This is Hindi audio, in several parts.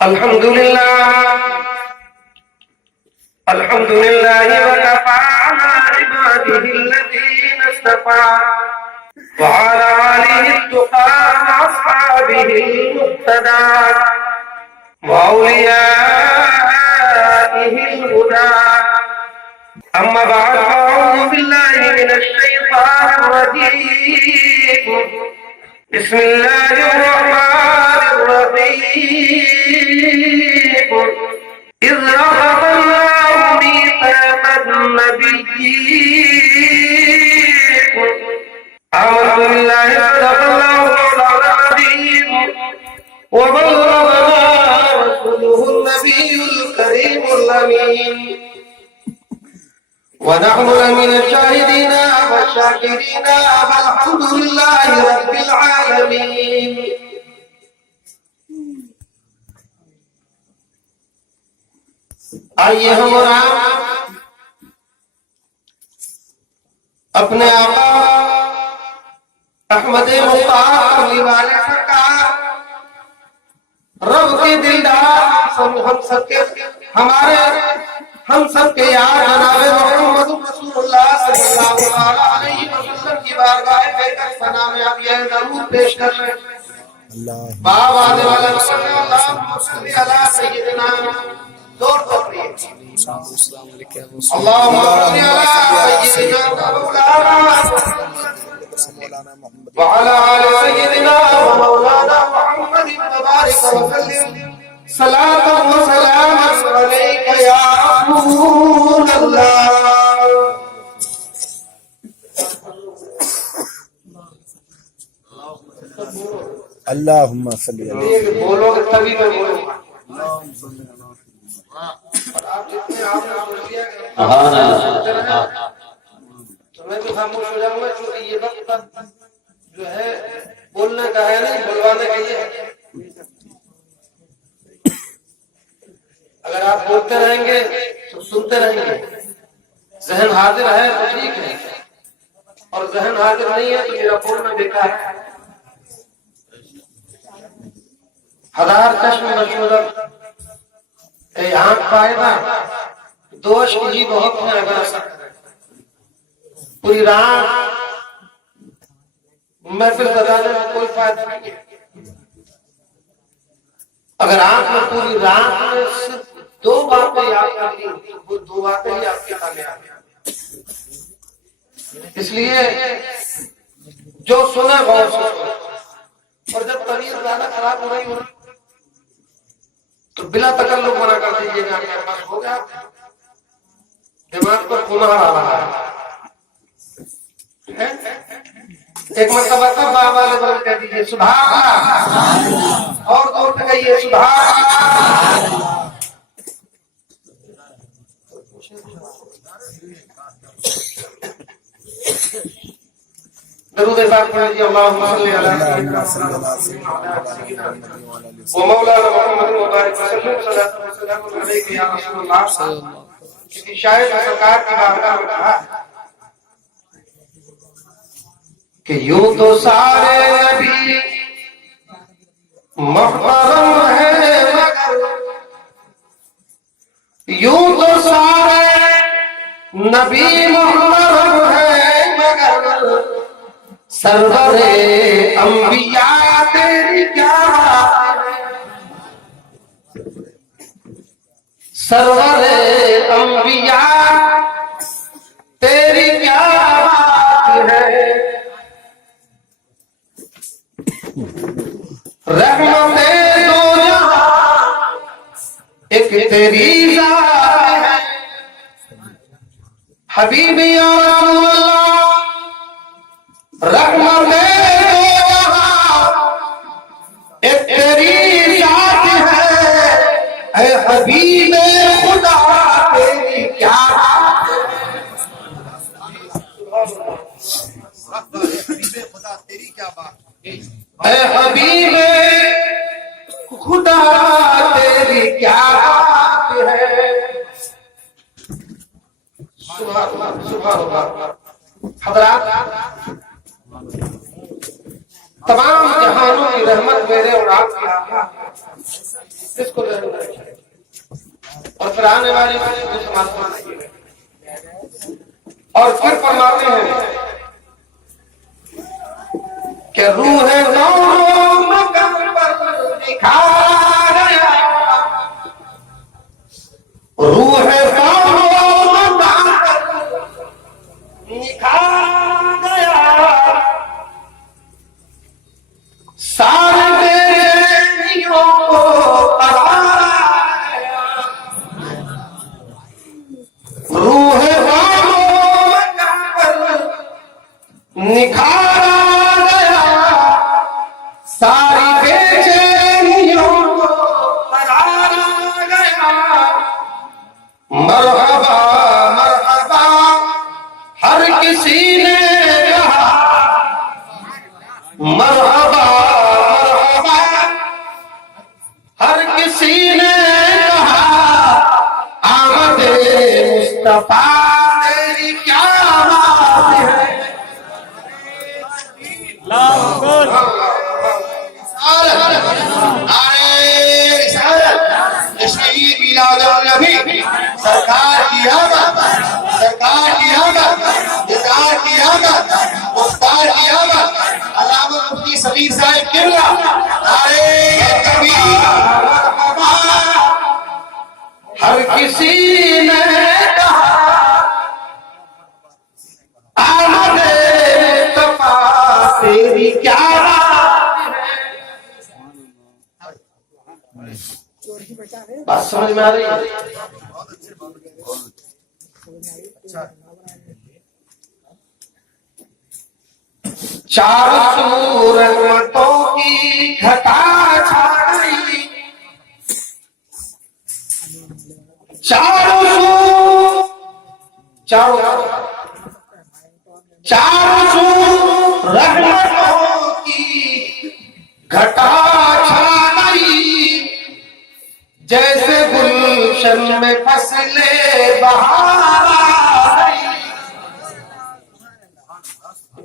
अल्हम्दुलिल्लाह वकफा इबादिही अल्लज़ीना इस्तफ़ा व अला आलिहि अत्तक़ा अस्हाबिही मुक़्तदा व औलियाइही हुदा अम्मा बाद अऊज़ु बिल्लाहि मिनश शैतानिर रजीम बिस्मिल्लाहिर रहमानिर रहीम इज़ अख़ज़ल्लाहु मीसाक़न नबिय्यीन आमनतु बिल्लाहि सदक़ल्लाहु मौलाना अज़ीम व बल्लगना रसूलुहुन नबियुल करीमुल अमीन व नहनु लमिन शाहिदीन व शाकिरीन वल्हम्दुलिल्लाहि रब्बिल आलमीन। आइए हम और आप अपने आका अहमद मुख्तार वाले सरकार रब के दिलदार हम सबके यार जनाबे मोहम्मद रसूलुल्लाह सल्लल्लाहु अलैहि वसल्लम की बारगाह में सना में आप यह जरूर पेश कर रहे हैं। बाब आने वाला अल्लाहुम्मा सल्ली अला सय्यिदिना जोर पकड़िए अल्लाहुम्मा सल्ली अला सय्यिदिना व अला आलि सय्यिदिना व मौलाना मुहम्मद तबारक व सल्लिम सलातन व सलामन अलैका या रसूल अल्लाह। अल्लाहुम्मा सल्ली अलैहि बोलोगे तभी मैं बोलूंगा। आप जितने आपने बोल दिया तो मैं तो खामोश हो जाऊंगा, क्योंकि ये वक्त जो है बोलने का है नहीं, बुलवाने का ही है। अगर आप बोलते रहेंगे तो सुनते रहेंगे, जहन हाजिर है तो ठीक है, और जहन हाजिर नहीं है तो मेरा बोलना बेकार है। हजार चश्म मशवरत आंख पाएगा दोष की बहुत है। अगर पूरी रात महफिल बताने में कोई फायदा नहीं है। अगर आपने पूरी रात में सिर्फ दो बातें याद कर ली, वो दो बातें ही आपके कामयाब हैं। इसलिए जो सुना गौर से सुना, और जब तबीयत ज्यादा खराब हो रही हो तो बिला तकल्लुफ मना कर दीजिएगा। मेरे पास हो गया, दिमाग पर खुमार आ रहा है। एक मरतबा तब बाबा ने बल कह दीजिए सुभान अल्लाह, और जोर से कहिए सुभान अल्लाह। दरूद पाक पढ़िए अल्लाहुम्मा सल्ली अला सय्यिदिना व मौलाना मुहम्मद मुबारक वसल्लम सल्लल्लाहु अलैहि या रसूलुल्लाह। किसी शायर ने सरकार की बारगाह में कहा कि यूं तो सारे नबी मुहतरम है, मगर यूं तो सारे नबी मुहतरम है, मगर सरवरे अंबिया तेरी क्या बात है, सरवरे अंबिया तेरी क्या बात है। रहमते दो जहां एक तेरी जात है, हबीबी या रसूलल्लाह रहमते दो जहां एक तेरी जात है, ऐ हबीबे खुदा तेरी क्या बात है। हबीबे खुदा तेरी क्या बात ऐ हबीबे खुदा तेरी क्या बात है। सुभान अल्लाह, सुभान अल्लाह। हज़रात, तमाम जहानों की रहमत मेरे और आपके आका इसको जरूर रखिए और फिर आने वाली बात को समाप्त कीजिए। और फिर फरमाते हैं कि रूह मकम पर दिखा गया, रूह मकम पर दिखा गया, सारे बेनियों को कराया, रूह मकम पर निखारा गया, सारी बेचैनियों को करारा गया। मरहबा मरहबा हर किसी ने कहा, मरहबा मरहबा हर किसी ने कहा, आमदे मुस्तफा तेरी क्या बात है। सरकार की आमद, सरकार की आमद, सरकार की आमद, मुख्तार की आमद, अल्लामा मुफ्ती सलीम साहिब किबला, अरे कबीर मरहबा हर किसी ने कहा, आमद मुस्तफा तेरी क्या बात समझ में आ रही है? चारों सू रहमतों की घटा छा गई, चारों सू रहमतों की घटा छा गई, जैसे गुलशन में फसले बहार आई,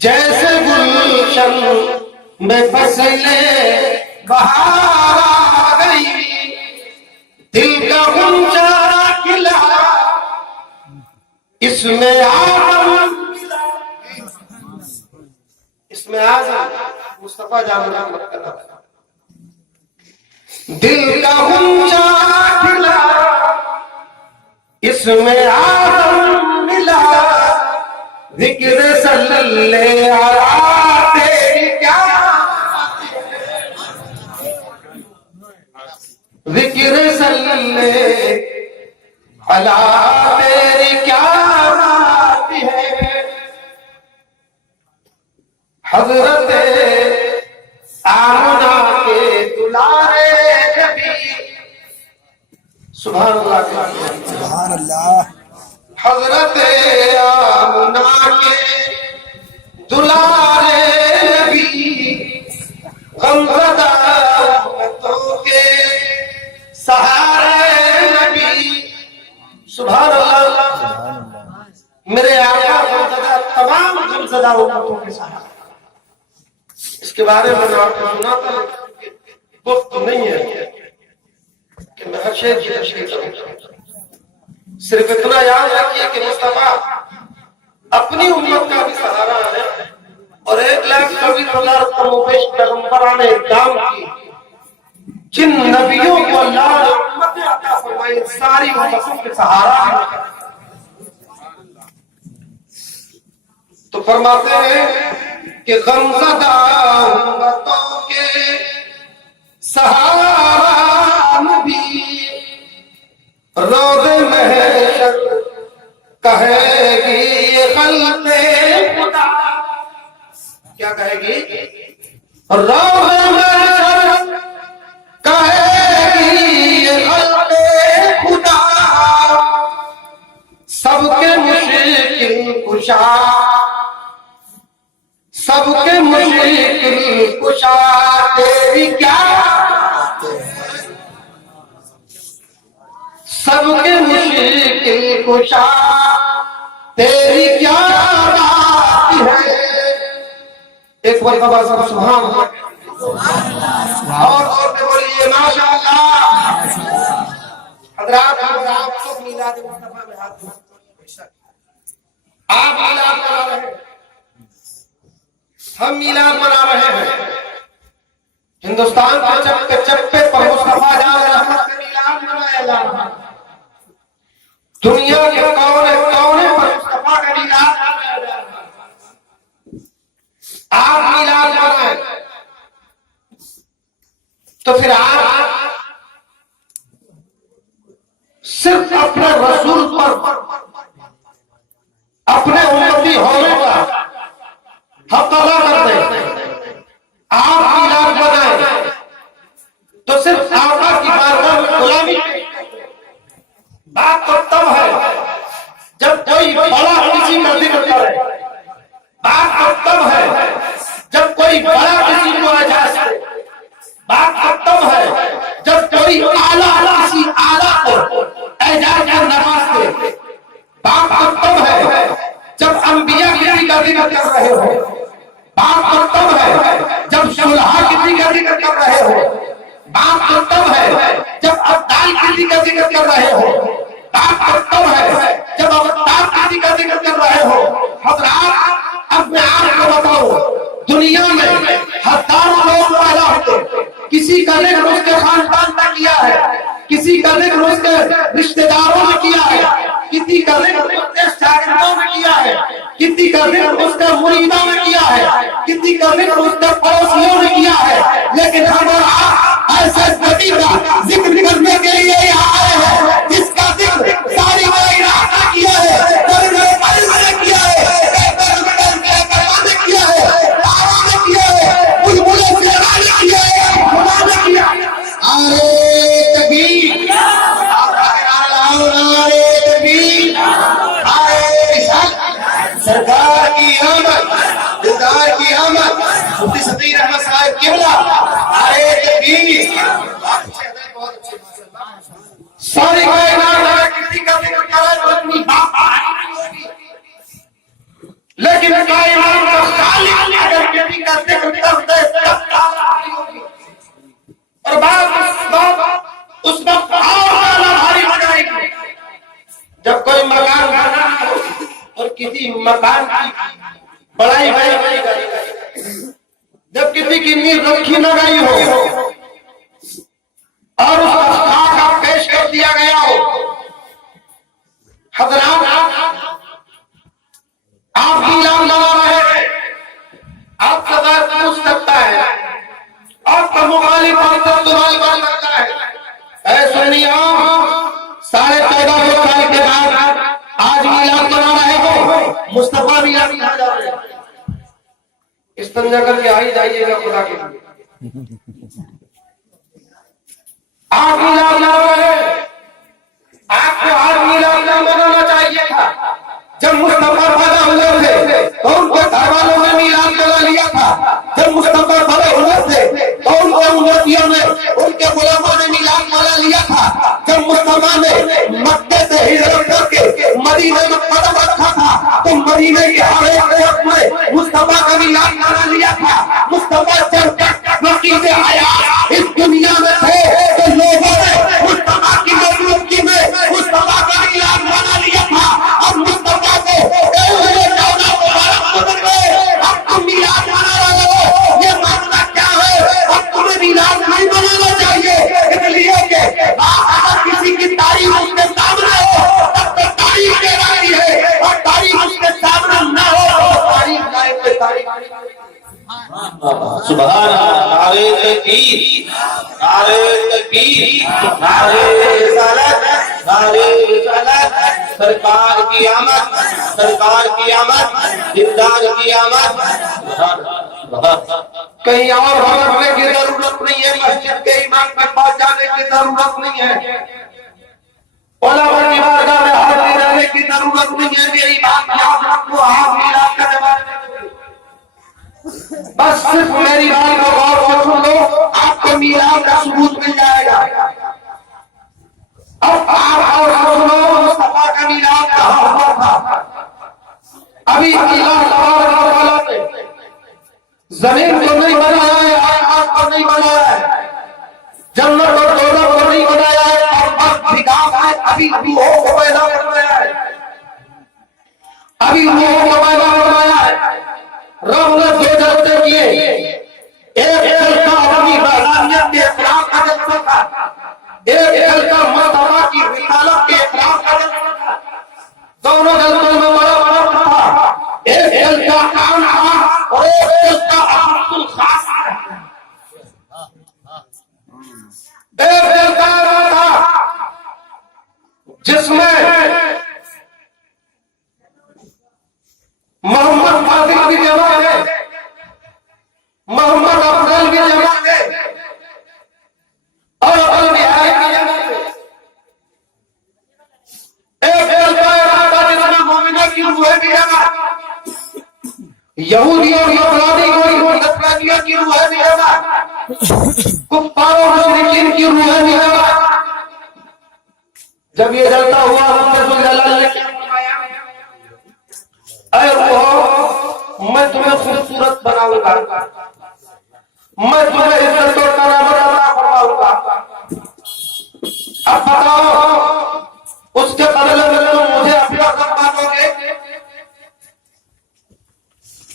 जैसे गुलशन में फसले बहार आ गई, दिल का गुंजा खिला इसमें आजम मिला, इसमें आजम मुस्तफा जान रहमत का दिल का गुंजा खिला इसमें आजम मिला, जिक्र सल्लल्लाहु अलैहि क्या, जिक्र सल्लल्लाहु अलैहि क्या बात है। हजरत आमना के दुलारे नबी, सुभान अल्लाह, सुभान अल्लाह। हजरत आमना के दुलारे नबी, गमज़दा उम्मतों के सहारे नबी, सुभान अल्लाह। मेरे आका गमज़दा तमाम गमज़दा उम्मतों के सहारे। इसके बारे में आपको सुना था, गुफ्त नहीं है कि मैं हर शेर की तशरीह करूंगा। सिर्फ इतना याद रखिए कि मुस्तफा अपनी उम्मत का भी सहारा है और 1,24,000 कमोबेश पैगंबरान इकराम की जिन नबियों को अल्लाह ने उम्मत अता फरमाई, सारी उम्मतों के सहारा है। तो फरमाते हैं कि गमज़दा उम्मतों के सहारा नबी, रोज़े महशर कहेगी ये खल्क़े खुदा, क्या कहेगी? रोज़े महशर कहेगी ये खल्क़े खुदा, सबके मुश्किल कुशा, सबके मुश्किल कुशा तेरी क्या, सबके मुश्किल कुशा तेरी क्या बात है। एक मरतबा सब सुभान अल्लाह और बोलिए माशाअल्लाह। हम मिलाद मना रहे हैं। हिंदुस्तान के चप्पे चप्पे पर मुस्तफा जान रहमत का मिलाद मनाया जा रहा है। दुनिया के कोने कोने पर मुस्तफा का मिलाद मनाया जा रहा है। आप मिलाद मनाए तो फिर आप सिर्फ अपने रसूल पर अपने उम्मती होने का हक अदा कर दें। आप मिलाद बनाए तो सिर्फ आका की बारगाह में गुलामी। बात तो तब है जब कोई बड़ा किसी का जिक्र करे। बात तो तब है जब कोई बड़ा किसी को एजाज दे। बात तो तब है जब कोई आला किसी आला को एजाज का नवाज दे। बात तो तब है जब अंबिया किसी का जिक्र कर रहे हो। बात तो तब है जब सुलहा किसी का जिक्र कर रहे हो। बात तो तब है जब अब्दाल किसी का जिक्र कर रहे हो। बात तो तब है जब अवतार किसी का जिक्र कर रहे हो। हजरात अपने आप को बताओ, दुनिया में हजारों लोग पैदा होते, किसी का जिक्र उसके खानदान ने किया है, किसी का जिक्र उसके रिश्तेदारों ने किया है, किसी का जिक्र उसके शागिर्दों ने किया है, किसी का जिक्र उसके मुरीदों ने किया है, किसी का जिक्र उसके पड़ोसियों ने किया है। लेकिन हमारा ऐसे नबी का जिक्र करने के लिए यहाँ आए हैं जिसका जिक्र सारी कायनात किया है, किया है, किया है, तारों ने किया है, बुलबुलों से रानी किया है, खुदा ने किया है। अरे तकबीर, अरे तकबीर, अरे रिसालत, सरकार की आमद, दिलदार की आमद, मुफ्ती सफीर अहमद साहब किबला, अरे तकबीर। सारी कायनात किसी का जिक्र करे तो अपनी बात है, लेकिन कायनात का खालिक अगर किसी का जिक्र करते तब तारीफ होगी। और बात उस वक्त और ज्यादा भारी हो जाएगी जब कोई मकान बना हो और किसी मकान की बड़ाई गई, जब किसी की नींव रखी न गई हो और उसका खाका पेश कर दिया गया हो। हजरात आप मिलाद लगा रहे हैं, आपका बात पूछ सकता है, आपका मुखालिफ आपका सवाल कर सकता है। ऐसा नहीं हो 1450 साल के बाद आज मिलाद मना रहे हो, मुस्तफा मिलाद मना जा रहे हैं। इस्तंजा करके आ ही जाइएगा खुदा के लिए। आप मिलाद मना रहे हैं, आपको आज मिलाद मनाना चाहिए था। जब मुस्तफा पैदा हुए थे तो उनके घर वालों ने मिलाद मना लिया था। जब मुस्तफा बड़े हुए थे तो उनके उम्मतियों ने, उनके गुलामों ने मिलाद मना लिया था। जब मुस्तफा ने मक्के से हिजरत करके मदीने में कदम रखा था तो मदीने के हर एक में मुस्तफा का मिलाद मना लिया था। मुस्तफा जब नकीज़े हयात इस दुनिया में थे तो लोगों ने मुस्तफा की मौजूदगी में मुस्तफा का मिलाद मना लिया था। और मुस्तफा को अब तुम मिलाद मना रहे हो, ये मामला क्या है? अब तुम्हें मिलाद नहीं मनाना चाहिए, इसलिए कि अगर किसी की तारीफ उसके सामने हो तब तो तारीफ दे रही है, और तारीफ उसके सामने न हो तो तारीफ गायब पे तारीफ। सुभान अल्लाह, नारे तकबीर, नारे तकबीर, नारे रिसालत, नारे रिसालत। सरकार की आमद, सरकार की आमद, दिलदार की आमद। कहीं और भटकने की जरूरत नहीं है, मस्जिद के इमाम के पास जाने की जरूरत नहीं है, उलमा की बारगाह में हाजिर रहने की जरूरत नहीं है। मेरी बात याद रखो, आप मिलाद का जवाब बस सिर्फ मेरी बात को गौर से सुन लो, आपको मिलाद का सबूत मिल जाएगा। अब आप और सुनो, मुस्तफा का मिलाद कहाँ हुआ था? अभी अल्लाह तआला ने जमीन को नहीं बनाया है, आकाश को नहीं बनाया है, जन्नत और दोज़ख को नहीं बनाया है, और बस विकास है अभी रूहों को पैदा करवाया है, अभी रूहों को पैदा करवाया है। रब ने दो जलसे किए, एक जलसा अपनी वहदानियत के इकरार का जलसा था, एक जलसा मर्तबा की रिसालत के इकरार का जलसा था। दोनों जलसों में बड़ा फर्क था। एक जलसा आम था और एक जलसा अब्दुल खास था। एक जलसा था जिसमें मोहम्मद फाजिल भी जमा है, मोहम्मद अफजल भी जमा है और अल बिहारी भी जमा है। एक जलसा था जिसमें मोमिना की रूहें भी जमा, यहूदी और नसरानी नसरानियों की रूहें भी जमा, कुफ्फार और मुशरिकीन की रूहें भी जमा। जब ये जलसा हुआ रब्बुल जलाल ने क्या फरमाया, ऐ रूह मैं तुम्हें खूबसूरत बनाऊंगा, मैं तुम्हें इज्जत और करामत अता फरमाऊंगा। अब बताओ उसके बदले में तुम मुझे अपना रब मानोगे?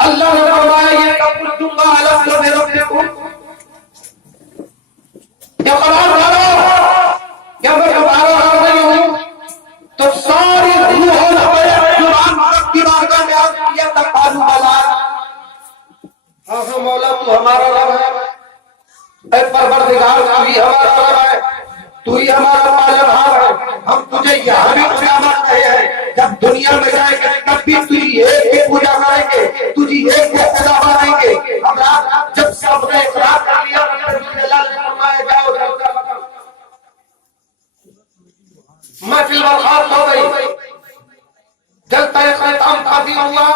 अल्लाह ने फरमाया ये कब दूंगा अलग से मेरे रब्बुकुम, क्या करार करो क्या मैं तुम्हारा रब नहीं हूं? तो सारी रूहों ने जुबान रब की बारगाह में अर्ज किया तकालू बला, हाँ हाँ मौला तू हमारा रब है, ऐ परवरदिगार तू ही हमारा रब है, तू ही हमारा पालनहार है। हम तुझे यहाँ भी पूजा मानते हैं, जब दुनिया में जाएंगे तब भी तुझी एक ही पूजा करेंगे, तुझी एक ही खुदा मानेंगे। हम रात जब सबने इकरार कर लिया रब्बुल जलाल ने फरमाया जाओ जलसा खत्म, महफिल बर्खास्त हो गई, जलसा खत्म काफी हुआ।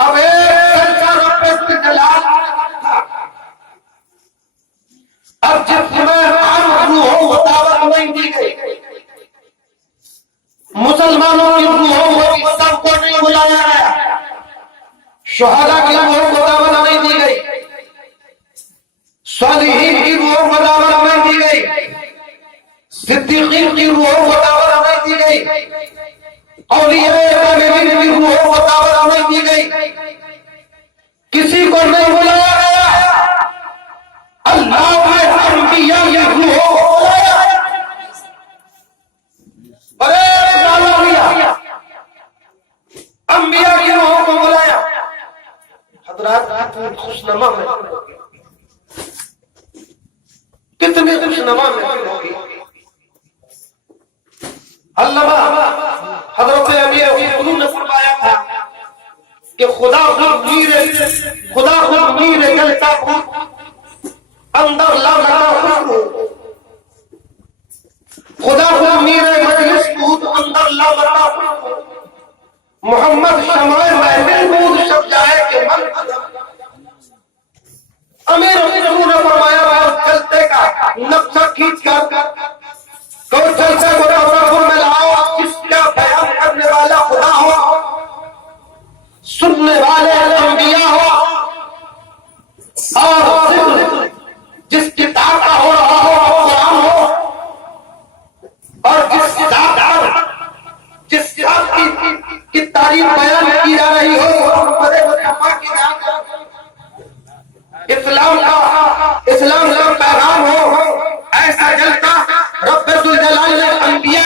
अब एक जलसा रब्बुल जलाल था, अब जिसमें आम रूहों को दावत नहीं दी गई, मुसलमानों की रूहों को भी सबको नहीं बुलाया गया, शुहदा की रूहों को दावत नहीं दी गई, सालिहीन की रूहों को दावत नहीं दी गई, सिद्दीकीन की रूहों को दावत नहीं दी गई, औलियाए कामिलीन की रूहों को दावत नहीं दी गई, किसी को नहीं बुलाया गया। अल्लाह ने अंबिया की रूहों को बुलाया, बड़े अंबिया की रूहों को बुलाया। हजरात खुशनमा में कितने खुशनमा में होगी। अल्लामा हजरत अबी हुजूर ने फरमाया था कि खुदा खुद मीर जलता अंदर लगा खुशबू, खुदा खुद मीर मजलिस कूद अंदर लगा खुशबू, मोहम्मद शमाए महफिल कूद शब जाए के मन अमीर हुजूर ने फरमाया जलते का नक्शा खींच कर तो जलसे को तसव्वुर में लाओ, जिसका बयान करने वाला खुदा हो, सुनने वाले अंबिया हो और जिस किताब का हो रहा हो कुरान हो, और जिस किताब की तारीफ बयान की जा रही हो बड़े मुस्तफा की जात, इस्लाम का पैगाम हो, ऐसा जलता रब्बुल जलाल ने अंबिया